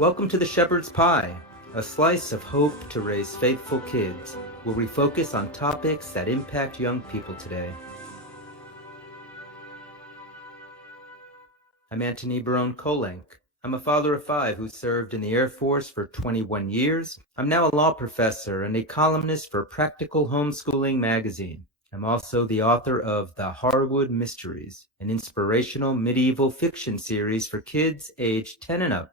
Welcome to the Shepherd's Pie, a slice of hope to raise faithful kids, where we focus on topics that impact young people today. I'm Antony Barone Kolenc. I'm a father of 5 who served in the Air Force for 21 years. I'm now a law professor and a columnist for Practical Homeschooling magazine. I'm also the author of The Harwood Mysteries, an inspirational medieval fiction series for kids aged 10 and up.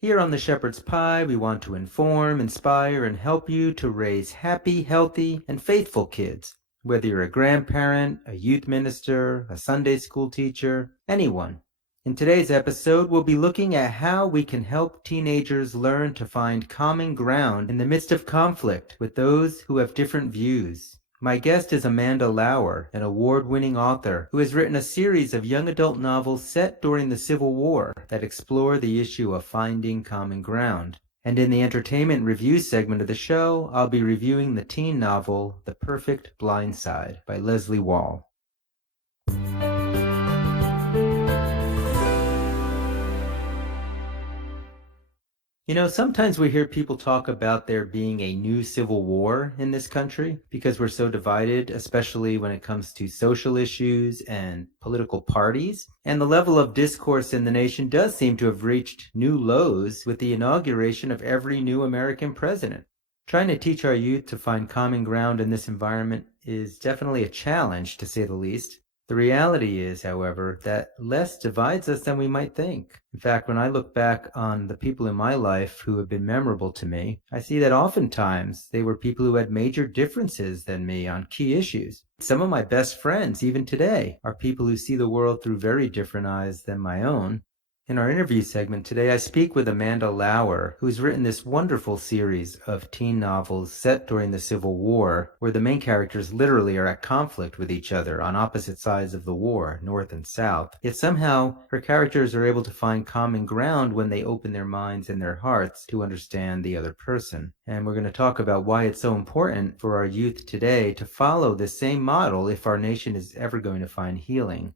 Here on the Shepherd's Pie, we want to inform, inspire, and help you to raise happy, healthy, and faithful kids, whether you're a grandparent, a youth minister, a Sunday school teacher, anyone. In today's episode, we'll be looking at how we can help teenagers learn to find common ground in the midst of conflict with those who have different views. My guest is Amanda Lauer, an award-winning author who has written a series of young adult novels set during the Civil War that explore the issue of finding common ground. And in the entertainment review segment of the show, I'll be reviewing the teen novel The Perfect Blindside by Leslea Wahl. You know, sometimes we hear people talk about there being a new civil war in this country because we're so divided, especially when it comes to social issues and political parties. And the level of discourse in the nation does seem to have reached new lows with the inauguration of every new American president. Trying to teach our youth to find common ground in this environment is definitely a challenge, to say the least. The reality is, however, that less divides us than we might think. In fact, when I look back on the people in my life who have been memorable to me, I see that oftentimes they were people who had major differences than me on key issues. Some of my best friends, even today, are people who see the world through very different eyes than my own. In our interview segment today, I speak with Amanda Lauer, who's written this wonderful series of teen novels set during the Civil War, where the main characters literally are at conflict with each other on opposite sides of the war, North and South. Yet somehow, her characters are able to find common ground when they open their minds and their hearts to understand the other person. And we're going to talk about why it's so important for our youth today to follow this same model if our nation is ever going to find healing.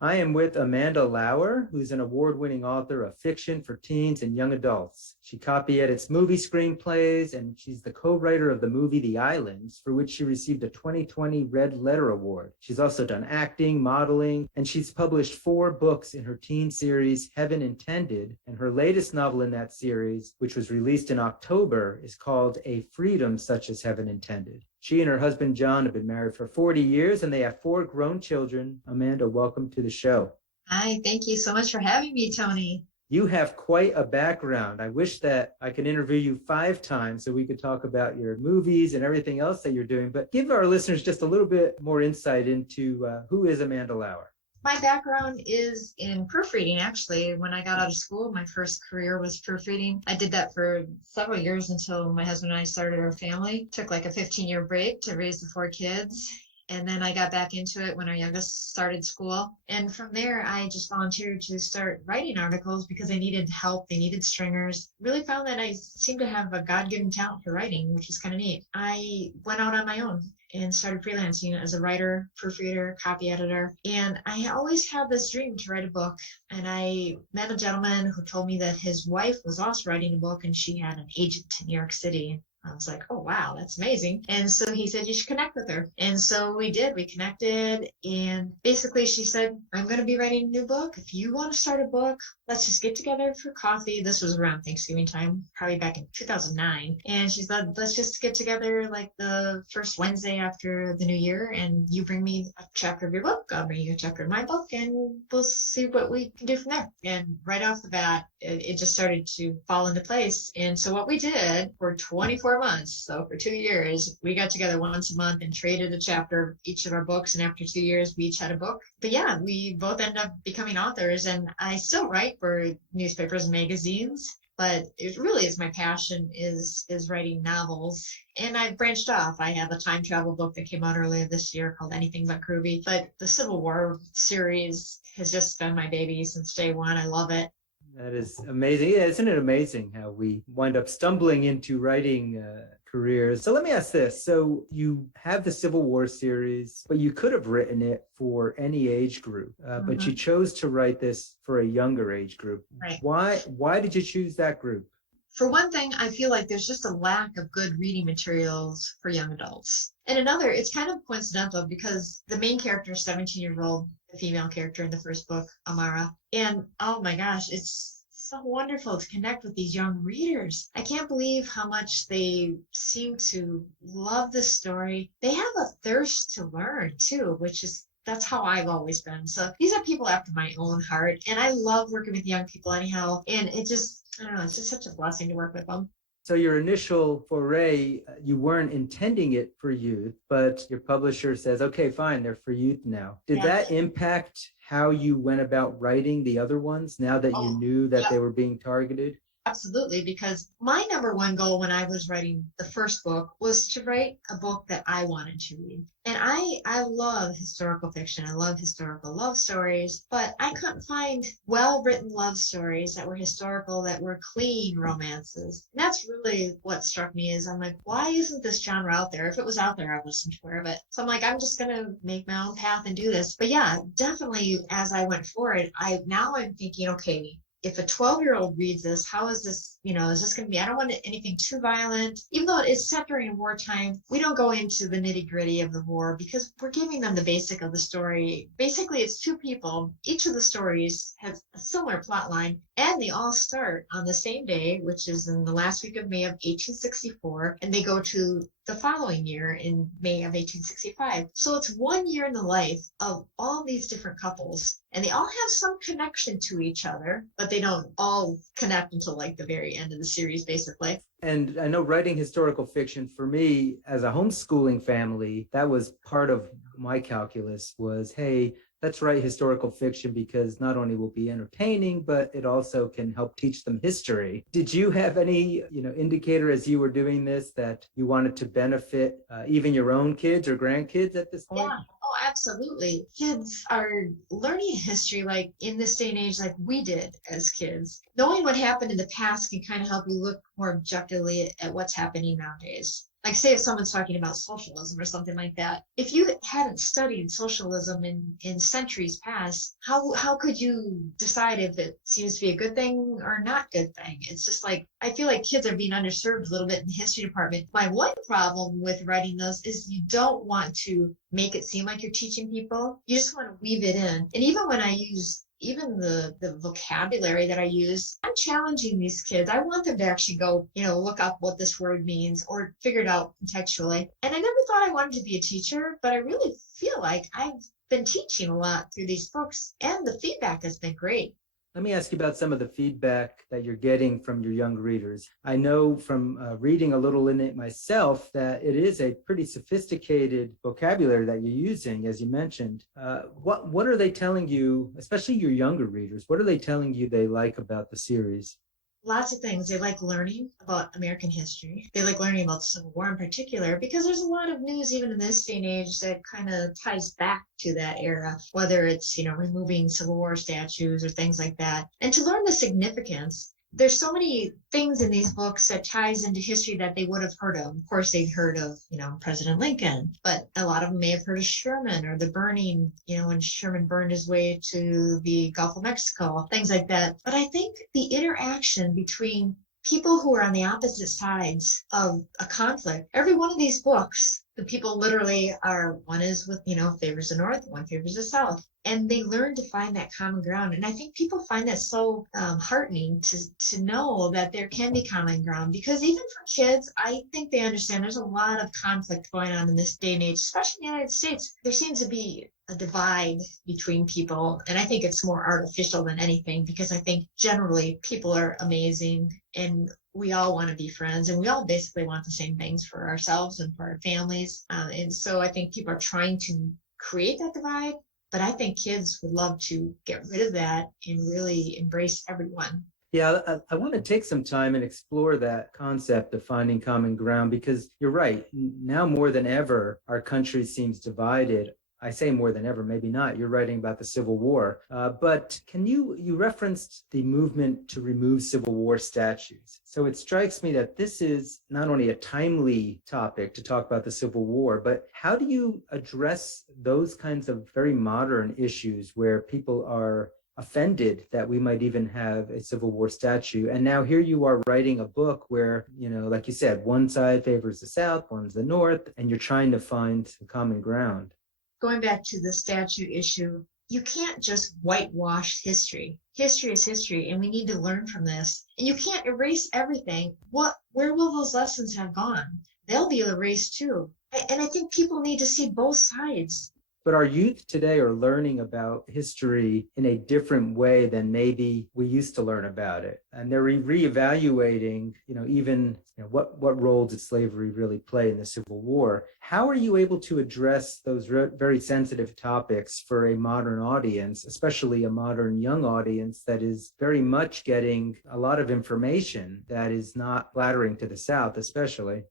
I am with Amanda Lauer, who's an award-winning author of fiction for teens and young adults. She copy-edits movie screenplays, and she's the co-writer of the movie The Islands, for which she received a 2020 Red Letter Award. She's also done acting, modeling, and she's published 4 books in her teen series, Heaven Intended, and her latest novel in that series, which was released in October, is called A Freedom Such as Heaven Intended. She and her husband, John, have been married for 40 years, and they have 4 grown children. Amanda, welcome to the show. Hi, thank you so much for having me, Tony. You have quite a background. I wish that I could interview you 5 times so we could talk about your movies and everything else that you're doing, but give our listeners just a little bit more insight into who is Amanda Lauer. My background is in proofreading, actually. When I got out of school, my first career was proofreading. I did that for several years until my husband and I started our family. Took like a 15-year break to raise the 4 kids. And then I got back into it when our youngest started school. And from there, I just volunteered to start writing articles because I needed help. They needed stringers. Really found that I seemed to have a God-given talent for writing, which is kind of neat. I went out on my own and started freelancing as a writer, proofreader, copy editor. And I always had this dream to write a book. And I met a gentleman who told me that his wife was also writing a book and she had an agent in New York City. I was like, oh, wow, that's amazing. And so he said, you should connect with her. And so we did. We connected. And basically she said, I'm going to be writing a new book. If you want to start a book, let's just get together for coffee. This was around Thanksgiving time, probably back in 2009. And she said, let's just get together like the first Wednesday after the new year. And you bring me a chapter of your book. I'll bring you a chapter of my book. And we'll see what we can do from there. And right off the bat, it just started to fall into place. And so what we did for 24 months, so for 2 years, we got together once a month and traded a chapter of each of our books. And after 2 years, we each had a book. But yeah, we both ended up becoming authors. And I still write for newspapers and magazines. but it really is my passion is writing novels. And I've branched off. I have a time travel book that came out earlier this year called Anything But Groovy. But the Civil War series has just been my baby since day one. I love it. That is amazing. Yeah, isn't it amazing how we wind up stumbling into writing careers? So let me ask this. So you have the Civil War series, but you could have written it for any age group, but you chose to write this for a younger age group. Right. Why did you choose that group? For one thing, I feel like there's just a lack of good reading materials for young adults. And another, it's kind of coincidental because the main character is 17 years old, the female character in the first book, Amara. And oh my gosh, it's so wonderful to connect with these young readers. I can't believe how much they seem to love the story. They have a thirst to learn too, that's how I've always been. So these are people after my own heart. And I love working with young people anyhow. And I don't know, it's just such a blessing to work with them. So your initial foray, you weren't intending it for youth, but your publisher says, okay, fine, they're for youth now. Did that impact how you went about writing the other ones now that you knew that they were being targeted? Absolutely, because my number one goal when I was writing the first book was to write a book that I wanted to read. And I love historical fiction. I love historical love stories, but I couldn't find well-written love stories that were historical, that were clean romances. And that's really what struck me is I'm like, why isn't this genre out there? If it was out there, I would listen to more of it. So I'm like, I'm just going to make my own path and do this. But yeah, definitely as I went forward, I'm thinking, okay, if a 12-year-old reads this, how is this, is this going to be, I don't want anything too violent. Even though it is set during wartime, we don't go into the nitty gritty of the war because we're giving them the basic of the story. Basically, it's two people. Each of the stories has a similar plot line, and they all start on the same day, which is in the last week of May of 1864, and they go to the following year in May of 1865. So it's 1 year in the life of all these different couples, and they all have some connection to each other, but they don't all connect until like the very end of the series, basically. And I know writing historical fiction for me as a homeschooling family, that was part of my calculus was, hey, let's write historical fiction because not only will be entertaining, but it also can help teach them history. Did you have any, indicator as you were doing this that you wanted to benefit even your own kids or grandkids at this point? Yeah. Oh, absolutely. Kids are learning history like in this day and age, like we did as kids. Knowing what happened in the past can kind of help you look more objectively at what's happening nowadays. Like say if someone's talking about socialism or something like that, if you hadn't studied socialism in centuries past, how could you decide if it seems to be a good thing or not good thing? It's just like, I feel like kids are being underserved a little bit in the history department. My one problem with writing those is you don't want to make it seem like you're teaching people. You just want to weave it in. And even when I use even the vocabulary that I use, I'm challenging these kids. I want them to actually go, look up what this word means or figure it out contextually. And I never thought I wanted to be a teacher, but I really feel like I've been teaching a lot through these books, and the feedback has been great. Let me ask you about some of the feedback that you're getting from your young readers. I know from reading a little in it myself that it is a pretty sophisticated vocabulary that you're using, as you mentioned. What are they telling you, especially your younger readers, what are they telling you they like about the series? Lots of things. They like learning about American history. They like learning about the Civil War in particular, because there's a lot of news even in this day and age that kind of ties back to that era, whether it's, removing Civil War statues or things like that. And to learn the significance, there's so many things in these books that ties into history that they would have heard of. Of course, they'd heard of, President Lincoln, but a lot of them may have heard of Sherman or the burning, when Sherman burned his way to the Gulf of Mexico, things like that. But I think the interaction between people who are on the opposite sides of a conflict, every one of these books, the people literally are, one is with, favors the North, one favors the South. And they learn to find that common ground. And I think people find that so heartening to know that there can be common ground, because even for kids, I think they understand there's a lot of conflict going on in this day and age, especially in the United States. There seems to be a divide between people. And I think it's more artificial than anything, because I think generally people are amazing and we all want to be friends, and we all basically want the same things for ourselves and for our families. And so I think people are trying to create that divide. But I think kids would love to get rid of that and really embrace everyone. Yeah, I want to take some time and explore that concept of finding common ground because you're right. Now more than ever, our country seems divided. I say more than ever, maybe not. You're writing about the Civil War, but you referenced the movement to remove Civil War statues. So it strikes me that this is not only a timely topic to talk about the Civil War, but how do you address those kinds of very modern issues where people are offended that we might even have a Civil War statue? And now here you are writing a book where, like you said, one side favors the South, one's the North, and you're trying to find some common ground. Going back to the statue issue, you can't just whitewash history. History is history, and we need to learn from this. And you can't erase everything. Where will those lessons have gone? They'll be erased too. And I think people need to see both sides. But our youth today are learning about history in a different way than maybe we used to learn about it. And they're reevaluating, even what role did slavery really play in the Civil War? How are you able to address those very sensitive topics for a modern audience, especially a modern young audience that is very much getting a lot of information that is not flattering to the South, especially?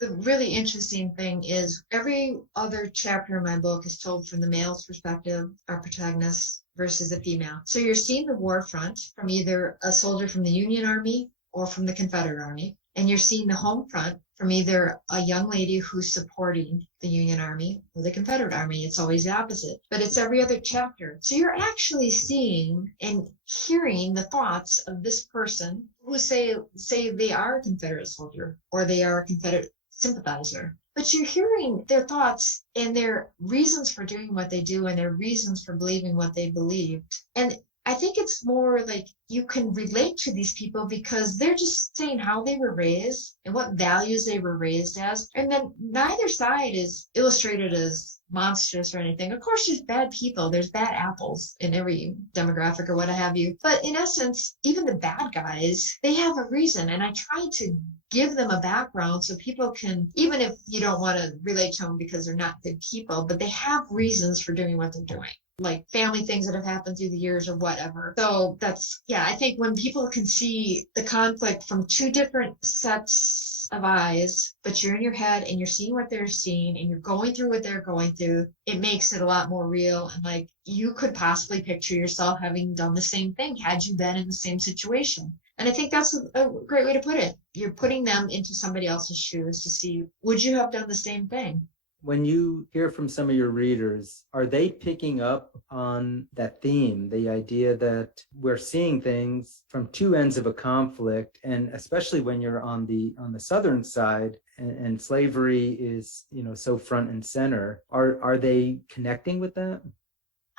The really interesting thing is every other chapter in my book is told from the male's perspective, our protagonist, versus the female. So you're seeing the war front from either a soldier from the Union Army or from the Confederate Army. And you're seeing the home front from either a young lady who's supporting the Union Army or the Confederate Army. It's always the opposite, but it's every other chapter. So you're actually seeing and hearing the thoughts of this person who say they are a Confederate soldier or they are a Confederate sympathizer, but you're hearing their thoughts and their reasons for doing what they do and their reasons for believing what they believed. And I think it's more like you can relate to these people because they're just saying how they were raised and what values they were raised as. And then neither side is illustrated as monstrous or anything. Of course, there's bad people, there's bad apples in every demographic or what have you. But in essence, even the bad guys, they have a reason. And I try to give them a background so people can, even if you don't want to relate to them because they're not good people, but they have reasons for doing what they're doing, like family things that have happened through the years or whatever. So I think when people can see the conflict from two different sets of eyes, but you're in your head and you're seeing what they're seeing and you're going through what they're going through, it makes it a lot more real. And like you could possibly picture yourself having done the same thing had you been in the same situation. And I think that's a great way to put it. You're putting them into somebody else's shoes to see, would you have done the same thing? When you hear from some of your readers, are they picking up on that theme, the idea that we're seeing things from two ends of a conflict, and especially when you're on the southern side and slavery is, so front and center, are they connecting with that?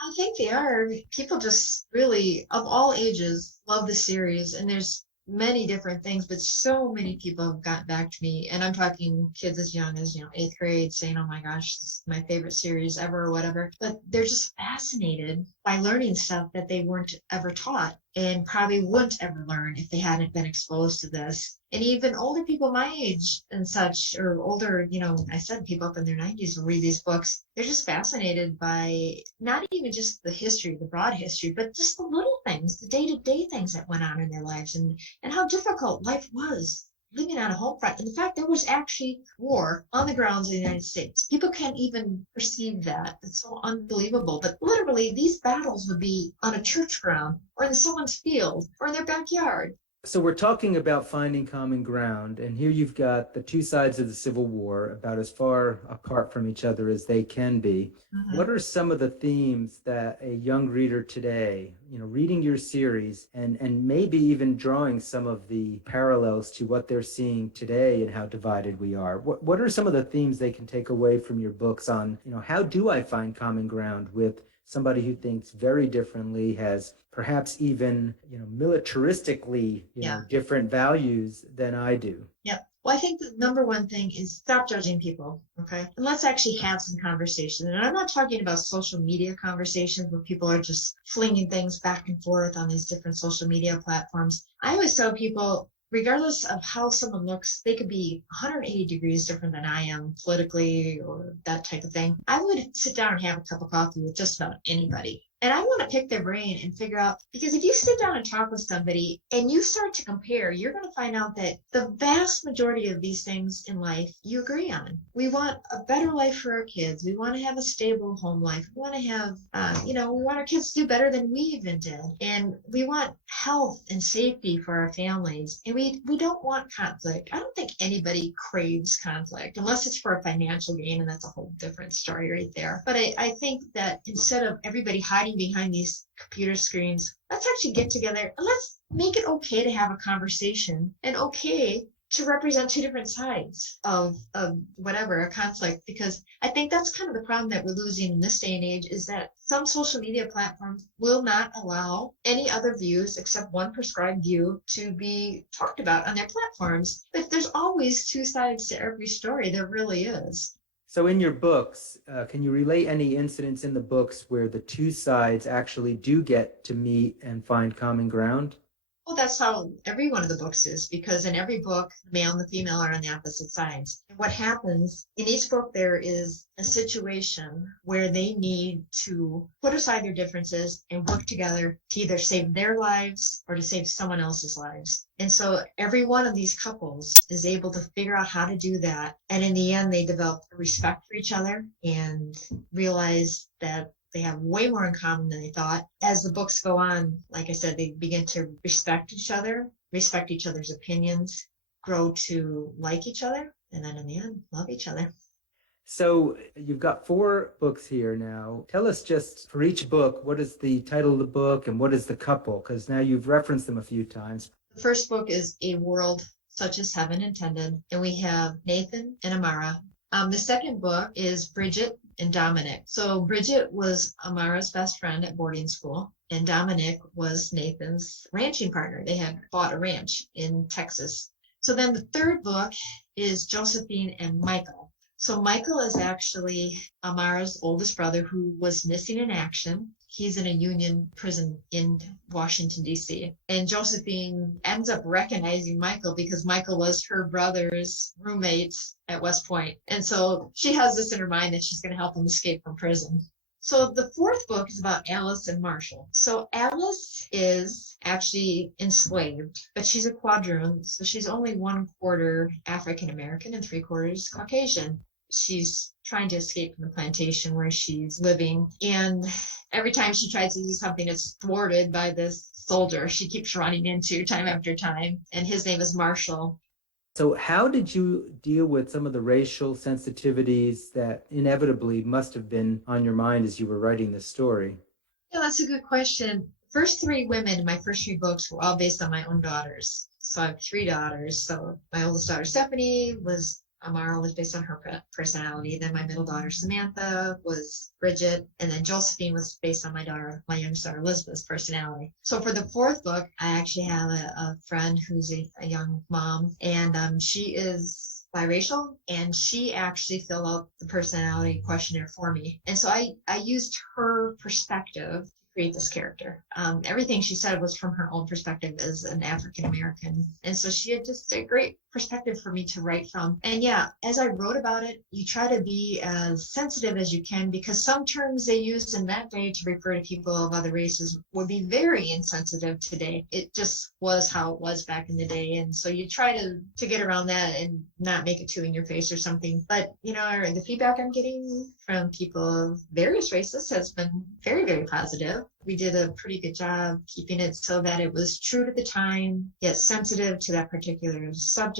I think they are. People just really, of all ages, love the series. And there's many different things, but so many people have gotten back to me. And I'm talking kids as young as, 8th grade saying, oh my gosh, this is my favorite series ever or whatever. But they're just fascinated by learning stuff that they weren't ever taught and probably wouldn't ever learn if they hadn't been exposed to this. And even older people my age and such, or older, I said people up in their 90s will read these books. They're just fascinated by not even just the history, the broad history, but just the little things, the day-to-day things that went on in their lives and how difficult life was living on a home front. And the fact there was actually war on the grounds of the United States. People can't even perceive that. It's so unbelievable. But literally, these battles would be on a church ground or in someone's field or in their backyard. So we're talking about finding common ground, and here you've got the two sides of the Civil War about as far apart from each other as they can be. Mm-hmm. What are some of the themes that a young reader today, reading your series and maybe even drawing some of the parallels to what they're seeing today and how divided we are? What are some of the themes they can take away from your books on, how do I find common ground with somebody who thinks very differently, has perhaps even, militaristically, different values than I do? Yeah. Well, I think the number one thing is stop judging people, okay? And let's actually have some conversation. And I'm not talking about social media conversations where people are just flinging things back and forth on these different social media platforms. I always tell people, regardless of how someone looks, they could be 180 degrees different than I am politically or that type of thing. I would sit down and have a cup of coffee with just about anybody And I want to pick their brain and figure out, because if you sit down and talk with somebody and you start to compare, you're going to find out that the vast majority of these things in life you agree on. We want a better life for our kids. We want to have a stable home life. We want to have, we want our kids to do better than we even did. And we want health and safety for our families. And we don't want conflict. I don't think anybody craves conflict unless it's for a financial gain. And that's a whole different story right there. But I think that instead of everybody hiding behind these computer screens, let's actually get together and let's make it okay to have a conversation and okay to represent two different sides of whatever, a conflict, because I think that's kind of the problem that we're losing in this day and age, is that some social media platforms will not allow any other views except one prescribed view to be talked about on their platforms. But there's always two sides to every story. There really is. So in your books, can you relate any incidents in the books where the two sides actually do get to meet and find common ground? Well, that's how every one of the books is, because in every book, the male and the female are on the opposite sides. And what happens in each book, there is a situation where they need to put aside their differences and work together to either save their lives or to save someone else's lives. And so every one of these couples is able to figure out how to do that. And in the end, they develop respect for each other and realize that they have way more in common than they thought. As the books go on, like I said, they begin to respect each other, respect each other's opinions, grow to like each other, and then in the end, love each other. So you've got 4 books here now. Tell us just for each book, what is the title of the book and what is the couple? Because now you've referenced them a few times. The first book is A World Such as Heaven Intended, and we have Nathan and Amara. The second book is Bridget and Dominic. So Bridget was Amara's best friend at boarding school, and Dominic was Nathan's ranching partner. They had bought a ranch in Texas. So then the third book is Josephine and Michael. So Michael is actually Amara's oldest brother who was missing in action. He's in a Union prison in Washington, D.C. And Josephine ends up recognizing Michael because Michael was her brother's roommate at West Point. And so she has this in her mind that she's going to help him escape from prison. So the fourth book is about Alice and Marshall. So Alice is actually enslaved, but she's a quadroon. So she's only 1/4 African American and 3/4 Caucasian. She's trying to escape from the plantation where she's living. And every time she tries to do something, it's thwarted by this soldier she keeps running into time after time. And his name is Marshall. So how did you deal with some of the racial sensitivities that inevitably must have been on your mind as you were writing this story? Yeah, that's a good question. First 3 women in my first 3 books were all based on my own daughters. So I have 3 daughters. So my oldest daughter, Stephanie, Amara was based on her personality. Then my middle daughter, Samantha, was Bridget. And then Josephine was based on my youngest daughter, Elizabeth's personality. So for the fourth book, I actually have a friend who's a young mom, and she is biracial, and she actually filled out the personality questionnaire for me. And so I used her perspective to create this character. Everything she said was from her own perspective as an African American. And so she had just a great perspective for me to write from. And yeah, as I wrote about it, you try to be as sensitive as you can, because some terms they used in that day to refer to people of other races would be very insensitive today. It just was how it was back in the day. And so you try to get around that and not make it too in your face or something. But the feedback I'm getting from people of various races has been very, very positive. We did a pretty good job keeping it so that it was true to the time, yet sensitive to that particular subject.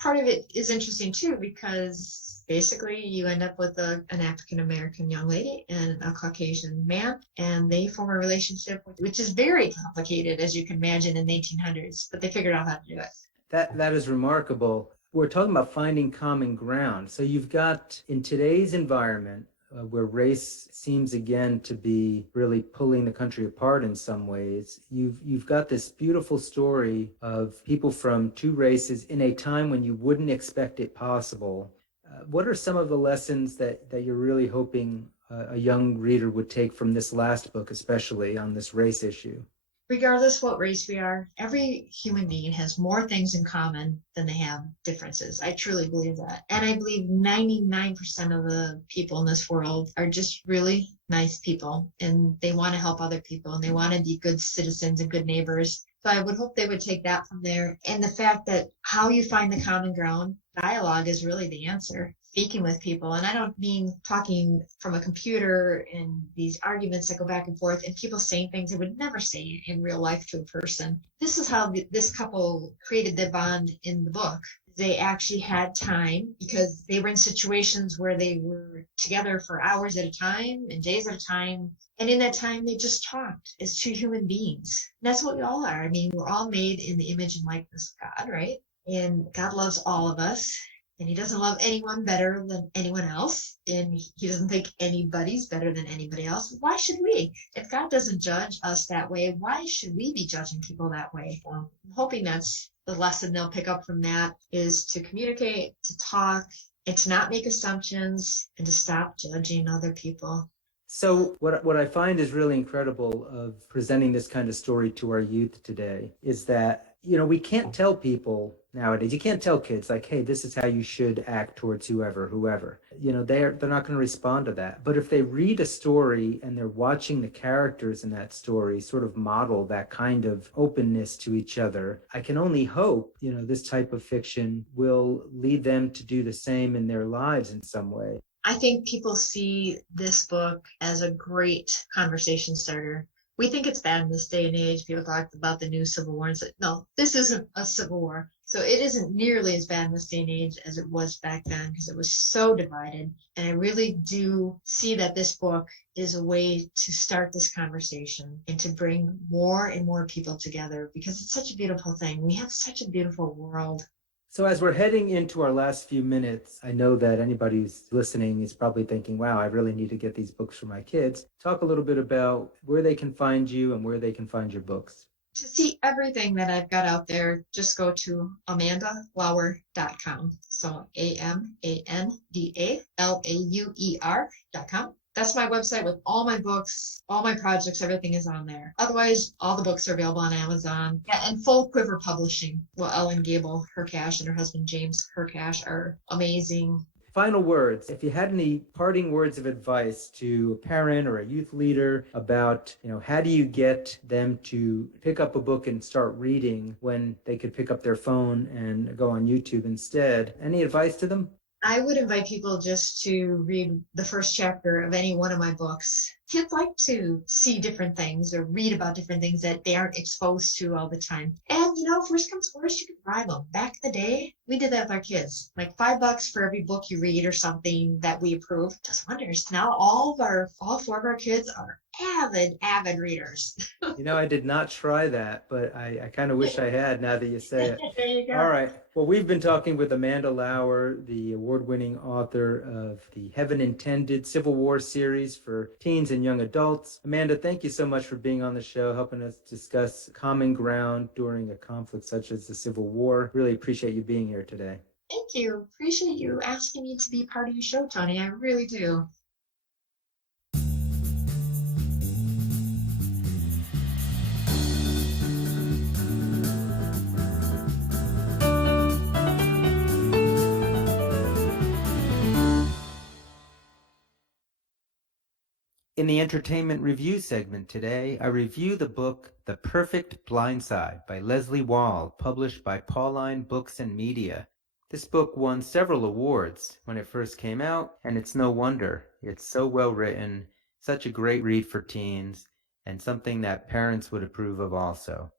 Part of it is interesting too, because basically you end up with an African American young lady and a Caucasian man, and they form a relationship, which is very complicated, as you can imagine, in the 1800s, but they figured out how to do it. That is remarkable. We're talking about finding common ground. So you've got, in today's environment, where race seems again to be really pulling the country apart in some ways, you've got this beautiful story of people from 2 races in a time when you wouldn't expect it possible. What are some of the lessons that you're really hoping a young reader would take from this last book, especially on this race issue? regardless what race we are, every human being has more things in common than they have differences. I truly believe that. And I believe 99% of the people in this world are just really nice people, and they want to help other people, and they want to be good citizens and good neighbors. So I would hope they would take that from there. And the fact that how you find the common ground, dialogue is really the answer. Speaking with people. And I don't mean talking from a computer and these arguments that go back and forth and people saying things they would never say in real life to a person. This is how this couple created the bond in the book. They actually had time because they were in situations where they were together for hours at a time and days at a time. And in that time, they just talked as two human beings. And that's what we all are. I mean, we're all made in the image and likeness of God, right? And God loves all of us. And he doesn't love anyone better than anyone else. And he doesn't think anybody's better than anybody else. Why should we? If God doesn't judge us that way, why should we be judging people that way? I'm hoping that's the lesson they'll pick up from that, is to communicate, to talk, and to not make assumptions, and to stop judging other people. So what I find is really incredible of presenting this kind of story to our youth today is that, we can't tell people nowadays, you can't tell kids like, hey, this is how you should act towards whoever. They're not going to respond to that. But if they read a story and they're watching the characters in that story sort of model that kind of openness to each other, I can only hope, this type of fiction will lead them to do the same in their lives in some way. I think people see this book as a great conversation starter. We think it's bad in this day and age. People talk about the new Civil War and say, no, this isn't a Civil War. So it isn't nearly as bad in this day and age as it was back then because it was so divided. And I really do see that this book is a way to start this conversation and to bring more and more people together because it's such a beautiful thing. We have such a beautiful world. So as we're heading into our last few minutes, I know that anybody who's listening is probably thinking, wow, I really need to get these books for my kids. Talk a little bit about where they can find you and where they can find your books. To see everything that I've got out there, just go to amandalauer.com. So AMANDALAUER.com. That's my website with all my books, all my projects, everything is on there. Otherwise, all the books are available on Amazon. Yeah, and Full Quiver Publishing. Well, Ellen Gable Hercash and her husband James Hercash are amazing. Final words. If you had any parting words of advice to a parent or a youth leader about, how do you get them to pick up a book and start reading when they could pick up their phone and go on YouTube instead, any advice to them? I would invite people just to read the first chapter of any one of my books. Kids like to see different things or read about different things that they aren't exposed to all the time. And, first comes first, you can bribe them. Back in the day, we did that with our kids. Like $5 for every book you read or something that we approve. Does wonders. Now all four of our kids are avid readers. I did not try that, but I kind of wish I had now that you say it. There you go. All right. Well, we've been talking with Amanda Lauer, the award-winning author of the Heaven Intended Civil War series for teens and young adults. Amanda, thank you so much for being on the show, helping us discuss common ground during a conflict such as the Civil War. Really appreciate you being here today. Thank you. Appreciate you asking me to be part of your show, Tony. I really do. In the entertainment review segment today, I review the book The Perfect Blindside by Leslea Wahl, published by Pauline Books and Media. This book won several awards when it first came out, and it's no wonder. It's so well written, such a great read for teens, and something that parents would approve of also.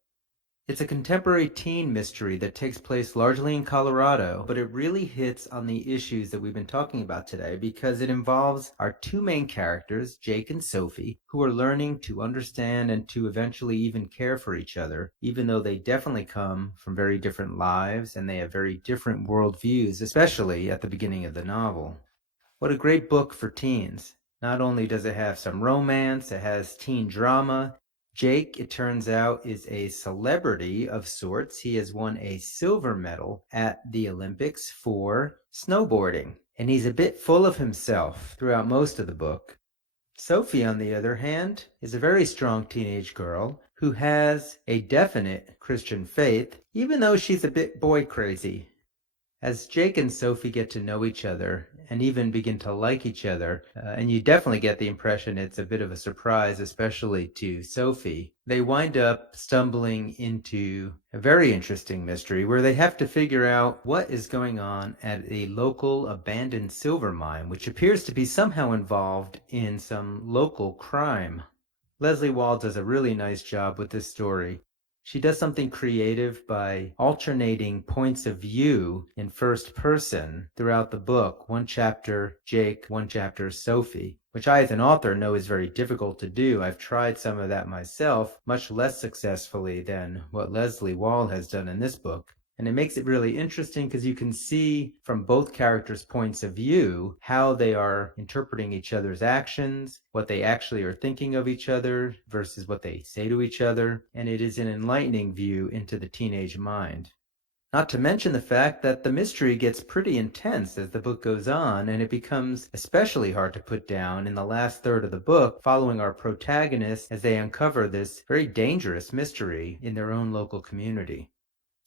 It's a contemporary teen mystery that takes place largely in Colorado, but it really hits on the issues that we've been talking about today because it involves our two main characters, Jake and Sophie, who are learning to understand and to eventually even care for each other, even though they definitely come from very different lives and they have very different worldviews, especially at the beginning of the novel. What a great book for teens. Not only does it have some romance, it has teen drama. Jake, it turns out, is a celebrity of sorts. He has won a silver medal at the Olympics for snowboarding, and he's a bit full of himself throughout most of the book. Sophie, on the other hand, is a very strong teenage girl who has a definite Christian faith, even though she's a bit boy crazy. As Jake and Sophie get to know each other and even begin to like each other, and you definitely get the impression it's a bit of a surprise, especially to Sophie, they wind up stumbling into a very interesting mystery where they have to figure out what is going on at a local abandoned silver mine, which appears to be somehow involved in some local crime. Leslea Wahl does a really nice job with this story. She does something creative by alternating points of view in first person throughout the book. One chapter Jake, one chapter Sophie, which I as an author know is very difficult to do. I've tried some of that myself, much less successfully than what Leslea Wahl has done in this book. And it makes it really interesting because you can see from both characters' points of view how they are interpreting each other's actions, what they actually are thinking of each other versus what they say to each other, and it is an enlightening view into the teenage mind. Not to mention the fact that the mystery gets pretty intense as the book goes on, and it becomes especially hard to put down in the last third of the book, following our protagonists as they uncover this very dangerous mystery in their own local community.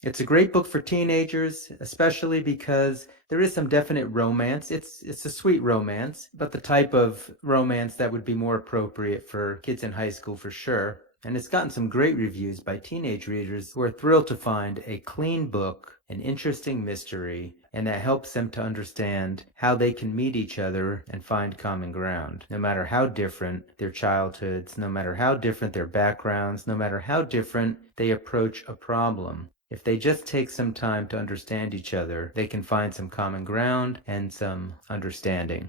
It's a great book for teenagers, especially because there is some definite romance. It's a sweet romance, but the type of romance that would be more appropriate for kids in high school for sure. And it's gotten some great reviews by teenage readers who are thrilled to find a clean book, an interesting mystery, and that helps them to understand how they can meet each other and find common ground, no matter how different their childhoods, no matter how different their backgrounds, no matter how different they approach a problem. If they just take some time to understand each other, they can find some common ground and some understanding.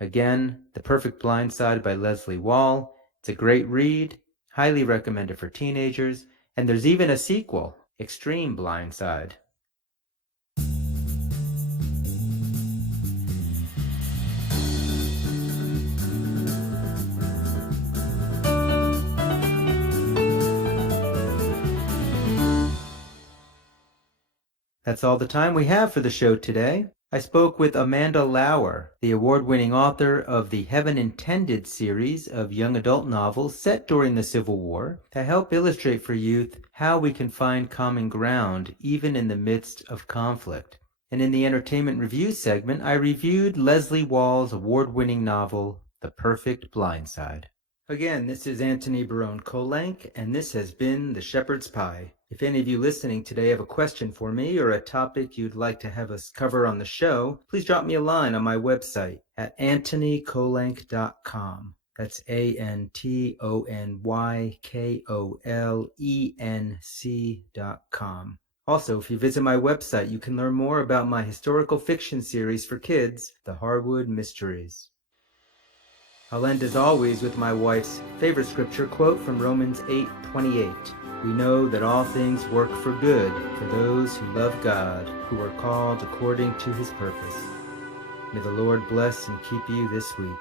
Again, The Perfect Blindside by Leslea Wahl. It's a great read, highly recommended for teenagers, and there's even a sequel, Extreme Blindside. That's all the time we have for the show today. I spoke with Amanda Lauer, the award-winning author of the Heaven Intended series of young adult novels set during the Civil War, to help illustrate for youth how we can find common ground even in the midst of conflict. And in the entertainment review segment, I reviewed Leslea Wahl's award-winning novel, The Perfect Blindside. Again, this is Antony Barone Kolenc, and this has been The Shepherd's Pie. If any of you listening today have a question for me or a topic you'd like to have us cover on the show, please drop me a line on my website at antonykolenc.com. That's ANTONYKOLENC.com. Also, if you visit my website, you can learn more about my historical fiction series for kids, The Harwood Mysteries. I'll end as always with my wife's favorite scripture quote from Romans 8:28. We know that all things work for good for those who love God, who are called according to his purpose. May the Lord bless and keep you this week.